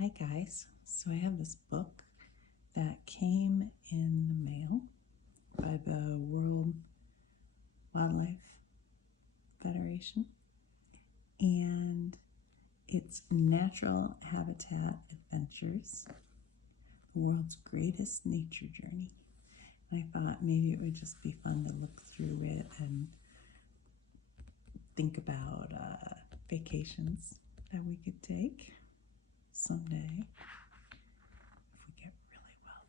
Hi guys, so I have this book that came in the mail by the World Wildlife Federation, and it's Natural Habitat Adventures, the world's greatest nature journey. And I thought maybe it would just be fun to look through it and think about vacations that we could take someday if we get really well.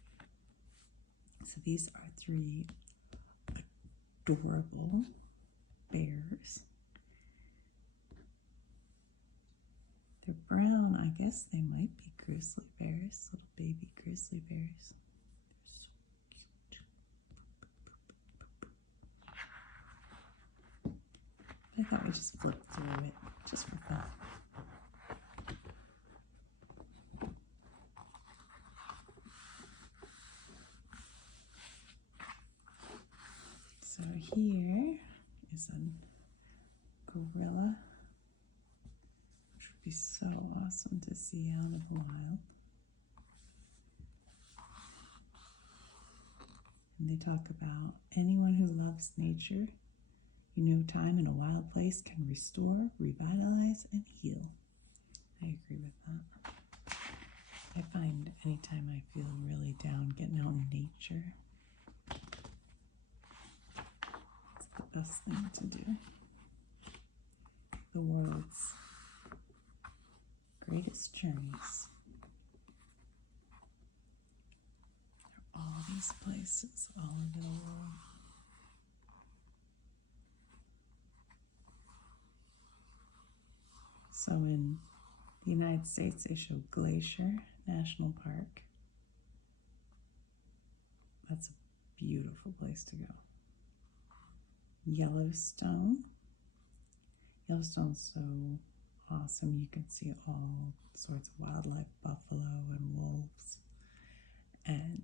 So these are 3 adorable bears. They're brown. I guess they might be grizzly bears, little baby grizzly bears. They're so cute. I thought we'd just flip through it just for fun. So here is a gorilla, which would be so awesome to see out in the wild. And they talk about anyone who loves nature, time in a wild place can restore, revitalize, and heal. I agree with that. I find anytime I feel really down, getting out in nature, it's the best thing to do. The world's greatest journeys. There are all these places all over the world. So in the United States, they show Glacier National Park. That's a beautiful place to go. Yellowstone. Yellowstone's so awesome. You can see all sorts of wildlife, buffalo and wolves. And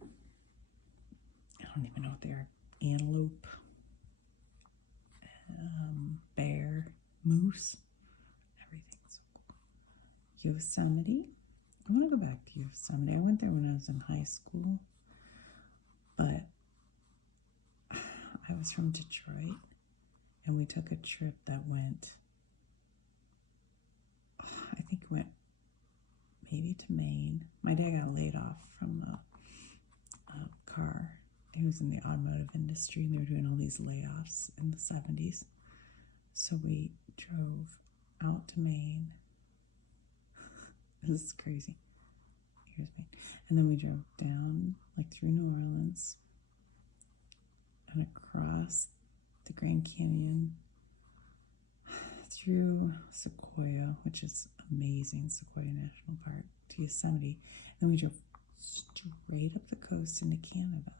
I don't even know what they are. Antelope, bear, moose. Everything's so cool. Yosemite. I want to go back to Yosemite. I went there when I was in high school, but I was from Detroit, and we took a trip that went, I think it went maybe to Maine. My dad got laid off from a car. He was in the automotive industry, and they were doing all these layoffs in the 70s. So we drove out to Maine. This is crazy. Here's Maine. And then we drove down, through New Orleans and across the Grand Canyon, through Sequoia, which is amazing, Sequoia National Park, to Yosemite. And we drove straight up the coast into Canada.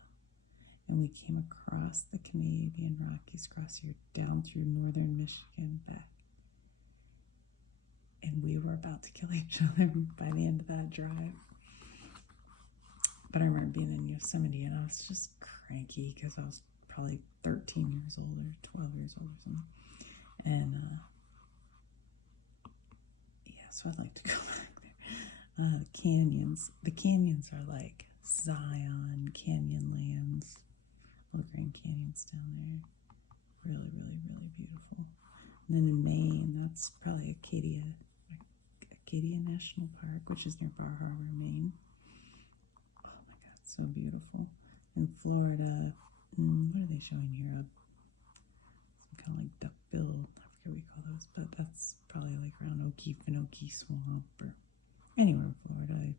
And we came across the Canadian Rockies, across here, down through northern Michigan, back. And we were about to kill each other by the end of that drive. But I remember being in Yosemite, and I was just cranky because I was probably 13 years old or 12 years old or something. And so I'd like to go back there. The canyons are like Zion, Canyonlands, little Grand Canyons down there. Really, really, really beautiful. And then in Maine, that's probably Acadia National Park, which is near Bar Harbor, Maine. Oh my God, so beautiful. In Florida, what are they showing here? Some kind of like duckbill, I forget what we call those, but that's probably like around Okefenokee Swamp or anywhere in Florida.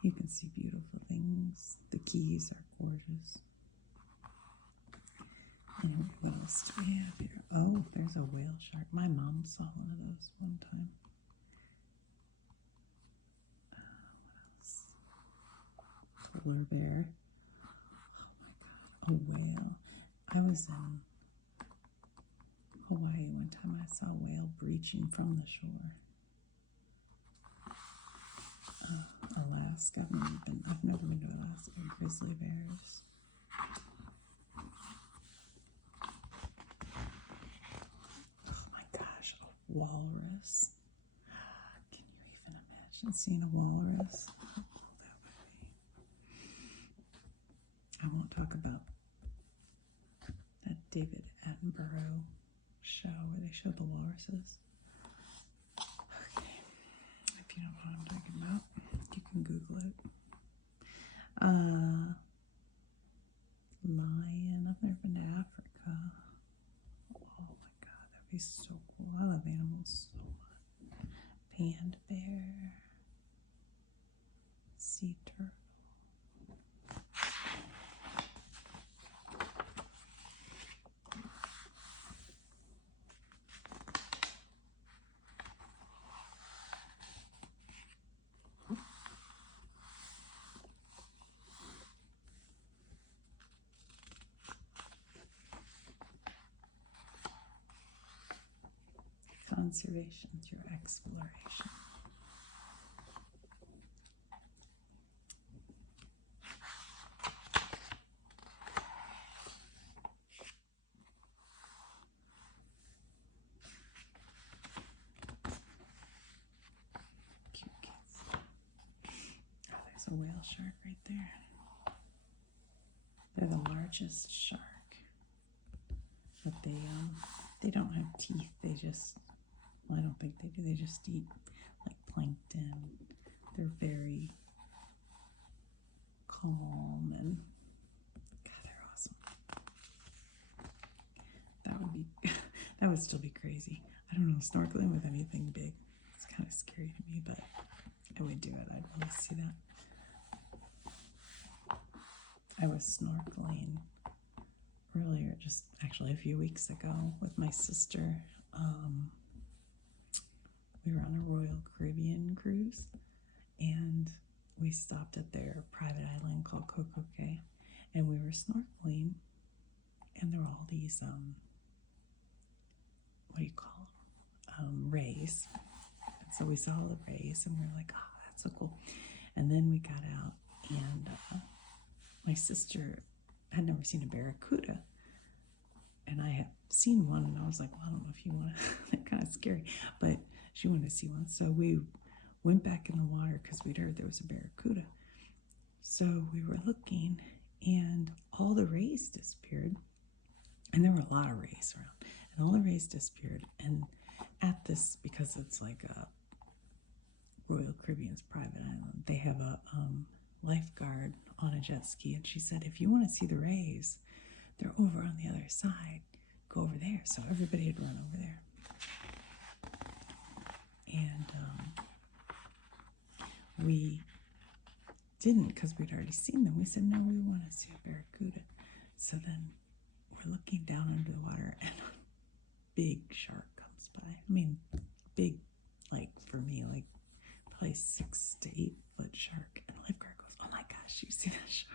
You can see beautiful things. The Keys are gorgeous. Anyway, what else do we have here? Oh, there's a whale shark. My mom saw one of those one time. What else? Polar bear. Oh my God, a whale. I was in Hawaii one time. I saw a whale breaching from the shore. Alaska. I've never been to Alaska. Grizzly bears. Oh my gosh, a walrus. Can you even imagine? Imagine seeing a walrus. I won't talk about that David Attenborough show where they showed the walruses. Okay, if you know what I'm talking about, you can Google it. Lion. I've never been to Africa. Oh my God, that'd be so cool. I love animals so much. Panda bear. Sea turtle. Conservation through exploration. Cute kids. Oh, there's a whale shark right there. They're the largest shark. But they don't have teeth. They just, well, I don't think they do. They just eat like plankton. They're very calm and God, they're awesome. That would be, that would still be crazy. I don't know, snorkeling with anything big. It's kind of scary to me, but I would do it. I'd really see that. I was snorkeling earlier, just actually a few weeks ago with my sister. We were on a Royal Caribbean cruise and we stopped at their private island called Cocoque and we were snorkeling and there were all these, what do you call them? Rays. And so we saw the rays and we were like, oh, that's so cool. And then we got out and my sister had never seen a barracuda. And I had seen one and I was like, well, I don't know if you want to, they're kind of scary, but she wanted to see one. So we went back in the water because we'd heard there was a barracuda. So we were looking and all the rays disappeared. And there were a lot of rays around and all the rays disappeared. And at this, because it's like a Royal Caribbean's private island, they have a lifeguard on a jet ski. And she said, if you want to see the rays, they're over on the other side. Go over there. So everybody had run over there. And we didn't because we'd already seen them. We said, no, we want to see a barracuda. So then we're looking down under the water and a big shark comes by. I mean, big, like for me, like probably 6 to 8 foot shark. And the lifeguard goes, oh my gosh, you see that shark?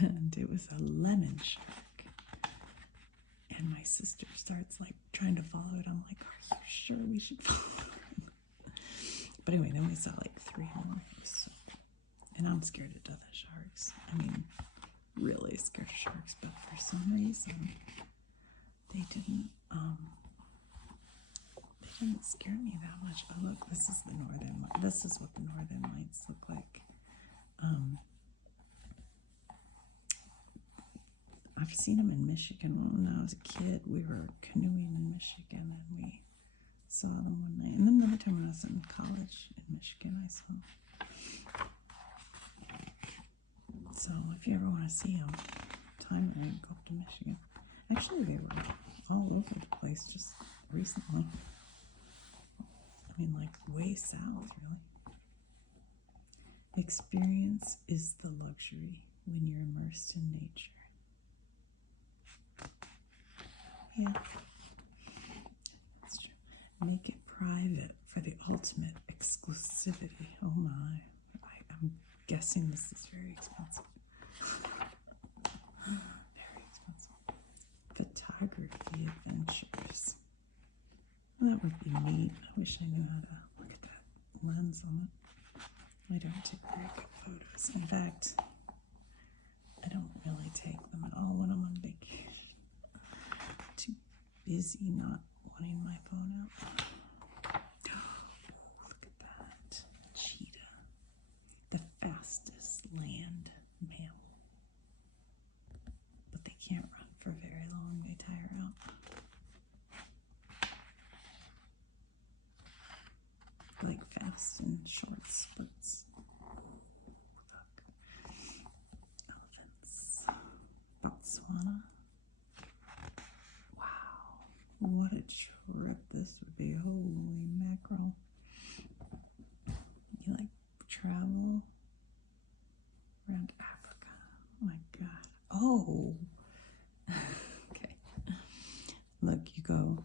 And it was a lemon shark. And my sister starts like trying to follow it. I'm like, are you sure we should follow it? But anyway, then we saw like 3 more. And I'm scared to death of sharks. I mean, really scared of sharks. But for some reason, they didn't scare me that much. Oh look, this is what the northern lights look like. I've seen them in Michigan. When I was a kid, we were canoeing in Michigan and we saw them one night. And then another time when I was in college in Michigan, I saw them. So if you ever want to see them, time or go up to Michigan. Actually, they were all over the place just recently. I mean, like way south, really. Experience is the luxury when you're immersed in nature. Yeah, that's true. Make it private for the ultimate exclusivity. Oh my. I'm guessing this is very expensive. Very expensive. Photography adventures. Well, that would be neat. I wish I knew how to look at that lens on it. I don't take very good photos. In fact, I don't really take them at all when I'm on vacation. Too busy not wanting my phone out. dressed in short skirts. Elephants. Botswana. Wow, what a trip this would be. Holy mackerel. You like travel around Africa? Oh my God. Oh, okay. Look, you go.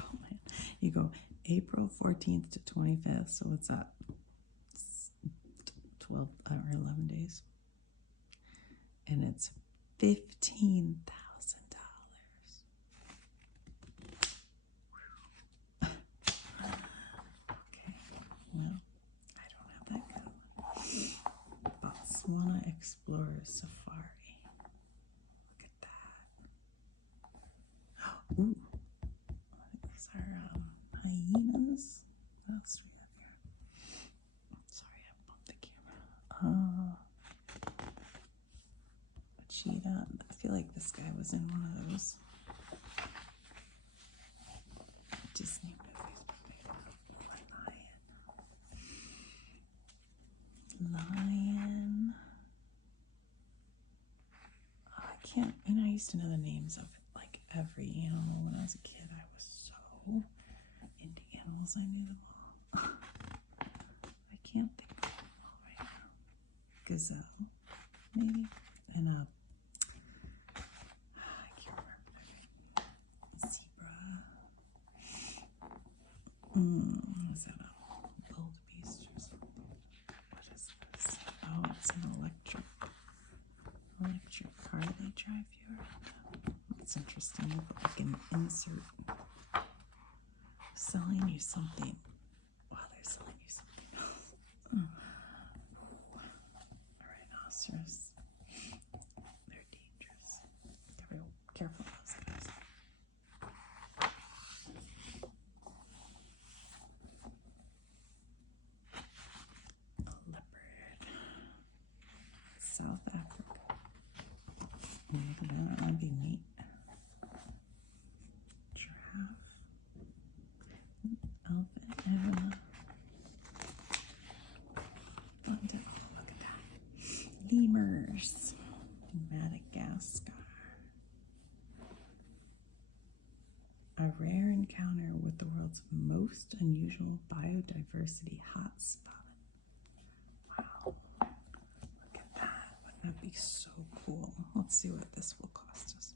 Oh man, you go April 14th to 25th. So what's that? 12 or 11 days, and it's $15,000. Okay, well, I don't have that kind of. Botswana Explorer Safari. Look at that. Ooh, these are hyenas. What else do we got here? Sorry, I bumped the camera. A cheetah. I feel like this guy was in one of those Disney movies. Lion. Oh, I can't. I used to know the names of like every animal when I was a kid. I was so into animals. I knew them all. I can't think of them all right now. Gazelle, maybe, and I can't remember. Zebra. Is that a wildebeest or something? What is this? Oh, it's an electric car they drive you around. That's interesting. They put like an insert selling you something while they're selling you something else. A rhinoceros. They're dangerous. Gotta be careful of those guys. A leopard. South Africa. Look at that. That'd be neat. Giraffe. Elephant. And look at that. Lemurs. Madagascar. A rare encounter with the world's most unusual biodiversity hotspot. Wow. Look at that. Wouldn't that be so cool? Let's see what this will cost us.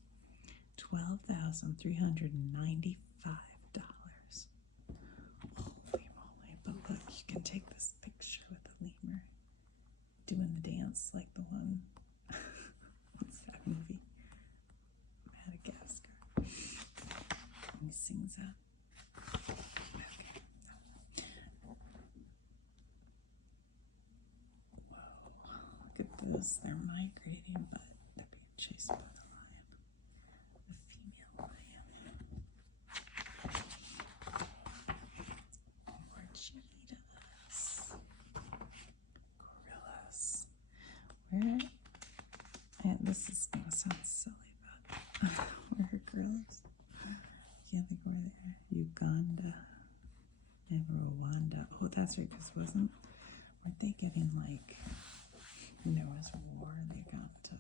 $12,395. Holy moly. But look, you can take this picture with the lemur doing the dance like the one. What's that movie? Madagascar. He sings that. Okay. Whoa. Look at this. They're migrating, but they're being chased by the lion. The female lion. More cheetahs. Gorillas. Where? And this is going to sound silly, but where are gorillas? Can't think where they are. Uganda and Rwanda. Oh, that's right, because weren't they getting like, when there was war, they got into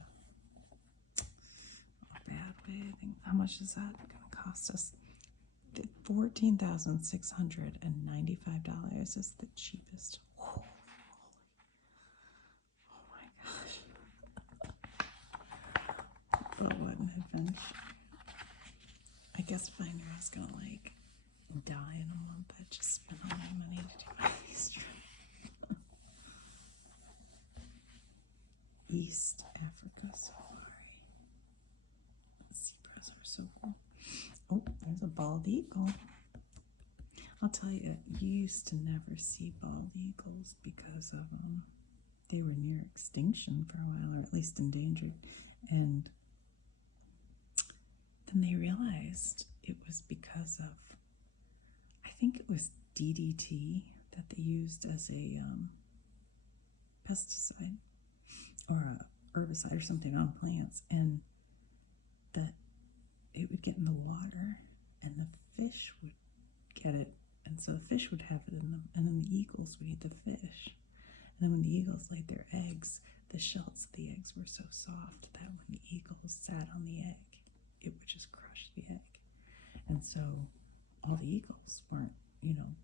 a bad way, I think. How much is that going to cost us? $14,695 is the cheapest. Oh my gosh. But what an adventure. I guess Finder is gonna like die in a month. I just spent all my money to do all these trips. East Africa Safari. Zebras are so cool. Oh, there's a bald eagle. I'll tell you, you used to never see bald eagles because of they were near extinction for a while, or at least endangered. And then they realized it was because of, I think it was DDT that they used as a pesticide or a herbicide or something on plants, and that it would get in the water and the fish would get it And so the fish would have it in them, and then the eagles would eat the fish. And then when the eagles laid their eggs, the shells of the eggs were so soft that when the eagles sat on the egg, it would just crush the egg. And so all the eagles weren't, they weren't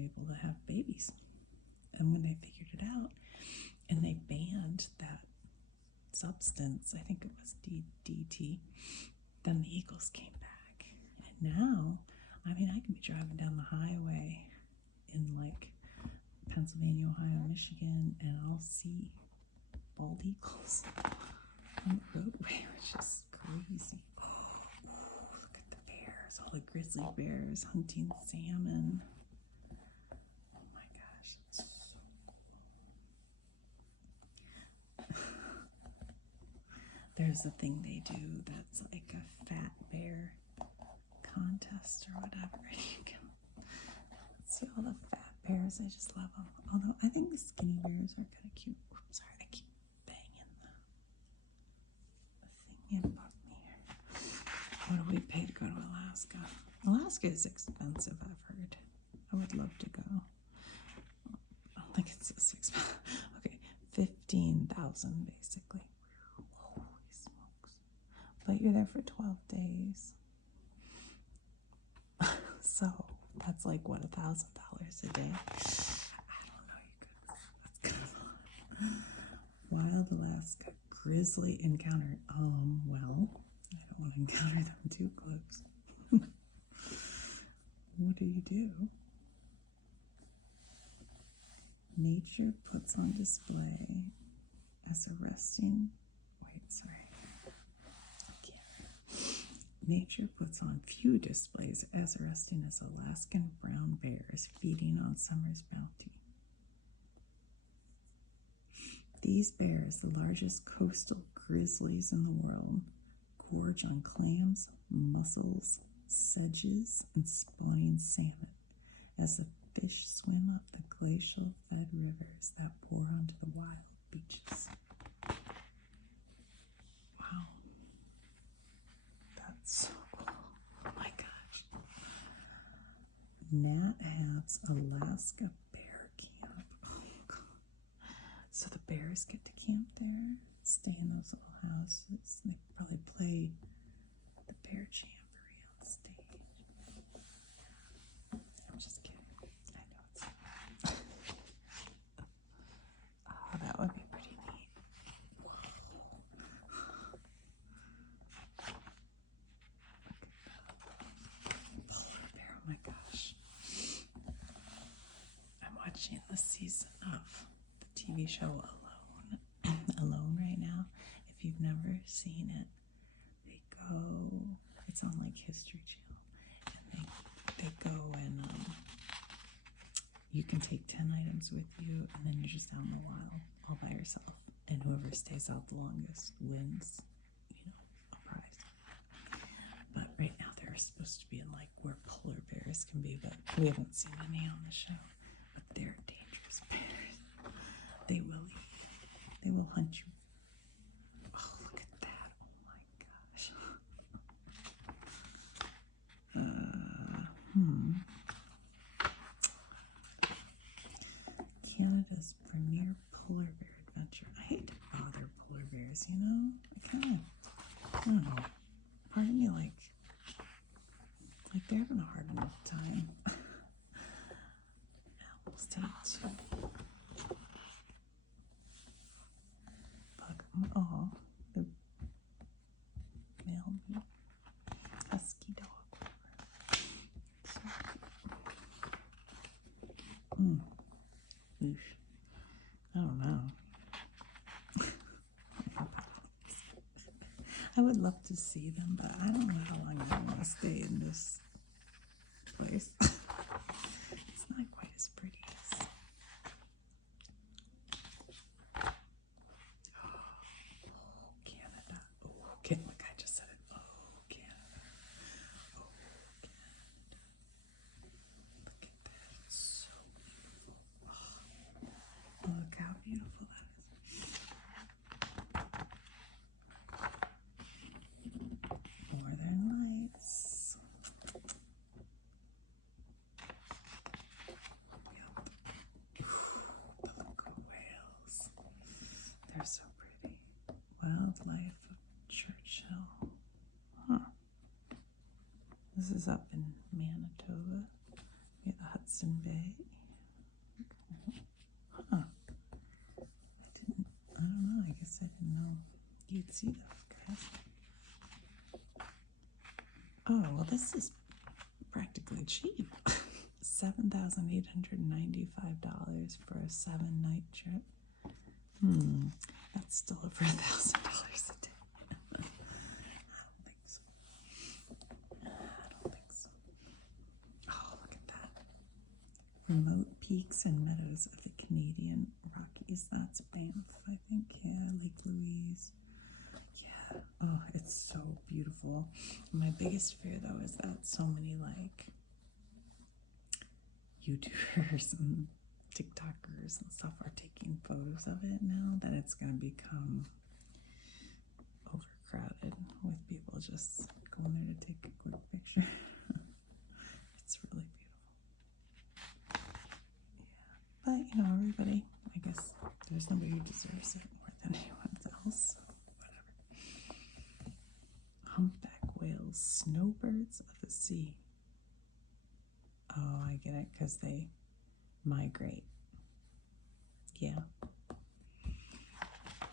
able to have babies. And when they figured it out, and they banned that substance, I think it was DDT, then the eagles came back. And now, I can be driving down the highway in like Pennsylvania, Ohio, Michigan, and I'll see bald eagles on the roadway, which is crazy. Oh, look at the bears, all the grizzly bears hunting salmon. Oh my gosh, it's so cool. There's a thing they do that's like a fat bear contest or whatever. You can see all the fat bears. I just love them. Although I think the skinny bears are kind of cute. Oops, sorry, I keep banging the thing in above me here. What do we pay to go to Alaska? Alaska is expensive, I've heard. I would love to go. I don't think it's this expensive. Okay, $15,000 basically. Holy smokes. But you're there for 12 days. So that's like what, $1,000 a day? I don't know, you could. That's kind of Wild Alaska grizzly encounter. Well, I don't want to encounter them too close. What do? Nature puts on display as a resting. Nature puts on few displays as arresting as Alaskan brown bears feeding on summer's bounty. These bears, the largest coastal grizzlies in the world, gorge on clams, mussels, sedges, and spawning salmon as the fish swim up the glacial-fed rivers that pour onto the wild beaches. Wow. So cool. Oh my gosh. Nat Hab's Alaska Bear Camp. Oh God. So the bears get to camp there, stay in those little houses. They probably play the bear jamboree on stage. I'm just kidding. I know it's oh, that would be pretty neat. Oh my gosh. I'm watching the season of the TV show Alone right now. If you've never seen it, it's on like History Channel, and they go and you can take 10 items with you, and then you're just out in the wild all by yourself, and whoever stays out the longest wins, a prize. But right now they're supposed to be in like where polar bears can be, but we haven't seen any on the show. But they're dangerous bears. They will hunt you. Oh, look at that. Oh my gosh. Canada's premier polar bear adventure. I hate to bother polar bears, I don't know. Part of me like they're having a hard enough time. Owls take two. Oh, the male husky dog. So cute. Oof. I don't know. I would love to see them, but I don't know how long I want to stay in this place. It's not quite as pretty as... Oh, Canada. Oh, look, I just said it. Oh, Canada. Oh, Canada. Look at that. It's so beautiful. Oh, look how beautiful that is. Northern Lights. This is up in Manitoba. We have the Hudson Bay. Huh. I don't know. I guess I didn't know you'd see that, guys. Oh, well, this is practically cheap. $7,895 for a 7-night trip. That's still over $1,000 a day. I don't think so. I don't think so. Oh, look at that. Remote peaks and meadows of the Canadian Rockies. That's Banff, I think. Yeah, Lake Louise. Yeah. Oh, it's so beautiful. My biggest fear, though, is that so many, like, YouTubers and TikTokers and stuff are taking photos of it now, that it's going to become overcrowded with people just going there to take a quick picture. It's really beautiful. Yeah. But, you know, everybody, I guess there's nobody who deserves it more than anyone else. So whatever. Humpback whales, snowbirds of the sea. Oh, I get it, because they migrate. Yeah.